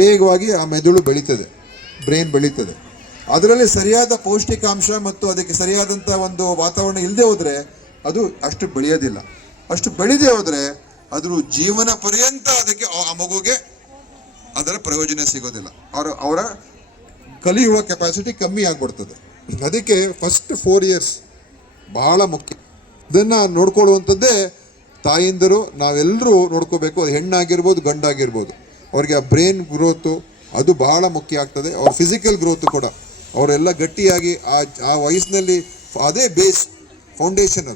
ವೇಗವಾಗಿ ಆ ಮೆದುಳು ಬೆಳೀತದೆ, ಬ್ರೈನ್ ಬೆಳೀತದೆ. ಅದರಲ್ಲಿ ಸರಿಯಾದ ಪೌಷ್ಟಿಕಾಂಶ ಮತ್ತು ಅದಕ್ಕೆ ಸರಿಯಾದಂಥ ಒಂದು ವಾತಾವರಣ ಇಲ್ಲದೆ ಹೋದರೆ ಅದು ಅಷ್ಟು ಬೆಳೆಯೋದಿಲ್ಲ. ಅಷ್ಟು ಬೆಳೆದೇ ಹೋದರೆ ಅದ್ರ ಜೀವನ ಪರ್ಯಂತ ಅದಕ್ಕೆ ಆ ಮಗುಗೆ ಅದರ ಪ್ರಯೋಜನ ಸಿಗೋದಿಲ್ಲ. ಅವರ ಕಲಿಯುವ ಕೆಪಾಸಿಟಿ ಕಮ್ಮಿ ಆಗಿಬಿಡ್ತದೆ. ಅದಕ್ಕೆ ಫಸ್ಟ್ 4 ಇಯರ್ಸ್ ಭಾಳ ಮುಖ್ಯ. ಇದನ್ನು ನೋಡ್ಕೊಳ್ಳುವಂಥದ್ದೇ ತಾಯಿಂದರು ನಾವೆಲ್ಲರೂ ನೋಡ್ಕೋಬೇಕು. ಅದು ಹೆಣ್ಣಾಗಿರ್ಬೋದು ಗಂಡಾಗಿರ್ಬೋದು. ಅವ್ರಿಗೆ ಆ ಬ್ರೈನ್ ಗ್ರೋತು ಅದು ಬಹಳ ಮುಖ್ಯ ಆಗ್ತದೆ. ಅವ್ರ ಫಿಸಿಕಲ್ ಗ್ರೋತು ಕೂಡ ಅವರೆಲ್ಲ ಗಟ್ಟಿಯಾಗಿ ಆ ವಯಸ್ಸಿನಲ್ಲಿ ಅದೇ ಬೇಸ್ ಫೌಂಡೇಶನ್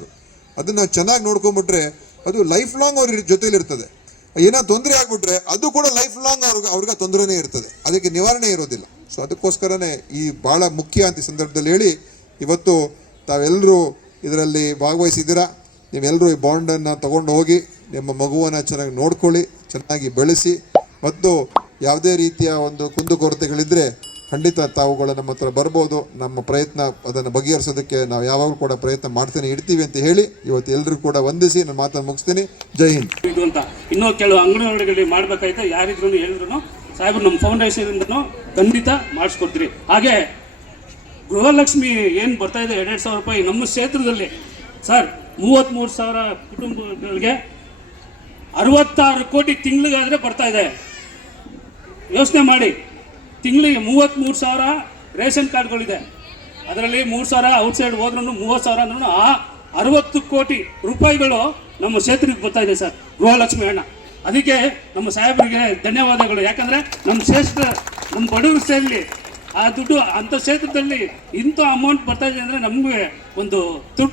ಅದನ್ನು ನಾವು ಚೆನ್ನಾಗಿ ನೋಡ್ಕೊಂಬಿಟ್ರೆ ಅದು ಲೈಫ್ ಲಾಂಗ್ ಅವ್ರ ಜೊತೆಲಿರ್ತದೆ. ಏನೋ ತೊಂದರೆ ಆಗಿಬಿಟ್ರೆ ಅದು ಕೂಡ ಲೈಫ್ ಲಾಂಗ್ ಅವ್ರಿಗೆ ತೊಂದರೆನೇ ಇರ್ತದೆ, ಅದಕ್ಕೆ ನಿವಾರಣೆ ಇರೋದಿಲ್ಲ. ಸೊ ಅದಕ್ಕೋಸ್ಕರನೇ ಈ ಭಾಳ ಮುಖ್ಯ ಅಂತ ಈ ಸಂದರ್ಭದಲ್ಲಿ ಹೇಳಿ, ಇವತ್ತು ತಾವೆಲ್ಲರೂ ಇದರಲ್ಲಿ ಭಾಗವಹಿಸಿದ್ದೀರಾ. ನೀವೆಲ್ಲರೂ ಈ ಬಾಂಡನ್ನು ತೊಗೊಂಡು ಹೋಗಿ ನಿಮ್ಮ ಮಗುವನ್ನು ಚೆನ್ನಾಗಿ ನೋಡ್ಕೊಳ್ಳಿ, ಚೆನ್ನಾಗಿ ಬೆಳೆಸಿ, ಮತ್ತು ಯಾವುದೇ ರೀತಿಯ ಒಂದು ಕುಂದುಕೊರತೆಗಳಿದ್ದರೆ ಖಂಡಿತ ತಾವುಗಳು ನಮ್ಮ ಹತ್ರ ಬರ್ಬೋದು. ನಮ್ಮ ಪ್ರಯತ್ನ ಅದನ್ನು ಬಗೆಹರಿಸೋದಕ್ಕೆ ನಾವು ಯಾವಾಗಲೂ ಕೂಡ ಪ್ರಯತ್ನ ಮಾಡ್ತೇನೆ ಇಡ್ತೀವಿ ಅಂತ ಹೇಳಿ ಇವತ್ತು ಎಲ್ಲರೂ ಕೂಡ ವಂದಿಸಿ ನನ್ನ ಮಾತನ್ನು ಮುಗಿಸ್ತೀನಿ. ಜೈ ಹಿಂದ್. ಇದು ಅಂತ ಇನ್ನೂ ಕೆಲವು ಅಂಗನವಾಡಿಗಳಲ್ಲಿ ಮಾಡಬೇಕಾಯ್ತು. ಯಾರಿದ್ರು ಹೇಳಿದ್ರು ಸಾಹೇಬರು ನಮ್ಮ ಫೌಂಡೇಶನಿಂದನೂ ಖಂಡಿತ ಮಾಡಿಸ್ಕೊಡ್ತೀರಿ. ಹಾಗೆ ಗೃಹಲಕ್ಷ್ಮಿ ಏನು ಬರ್ತಾ ಇದೆ 2,000 ರೂಪಾಯಿ ನಮ್ಮ ಕ್ಷೇತ್ರದಲ್ಲಿ ಸರ್ 33,000 ಕುಟುಂಬಗಳಿಗೆ 66 ಕೋಟಿ ತಿಂಗಳಿಗಾದರೆ ಬರ್ತಾ ಇದೆ. ಯೋಚನೆ ಮಾಡಿ, ತಿಂಗಳಿಗೆ 33,000 ರೇಷನ್ ಕಾರ್ಡ್ಗಳಿದೆ. ಅದರಲ್ಲಿ 3,000 ಔಟ್ಸೈಡ್ ಹೋದ್ರೂ 30,000 ಅಂದ್ರೂ 60 ಕೋಟಿ ರೂಪಾಯಿಗಳು ನಮ್ಮ ಕ್ಷೇತ್ರಕ್ಕೆ ಬರ್ತಾ ಇದೆ ಸರ್, ಗೃಹಲಕ್ಷ್ಮಿ ಹಣ. ಅದಕ್ಕೆ ನಮ್ಮ ಸಾಹೇಬರಿಗೆ ಧನ್ಯವಾದಗಳು. ಯಾಕಂದರೆ ನಮ್ಮ ಬಡವರ ಸೇರಿ ಆ ದುಡ್ಡು ಅಂಥ ಕ್ಷೇತ್ರದಲ್ಲಿ ಇಂಥ ಅಮೌಂಟ್ ಬರ್ತಾ ಇದೆ ಅಂದರೆ ನಮಗೆ ಒಂದು ತೃಪ್ತಿ.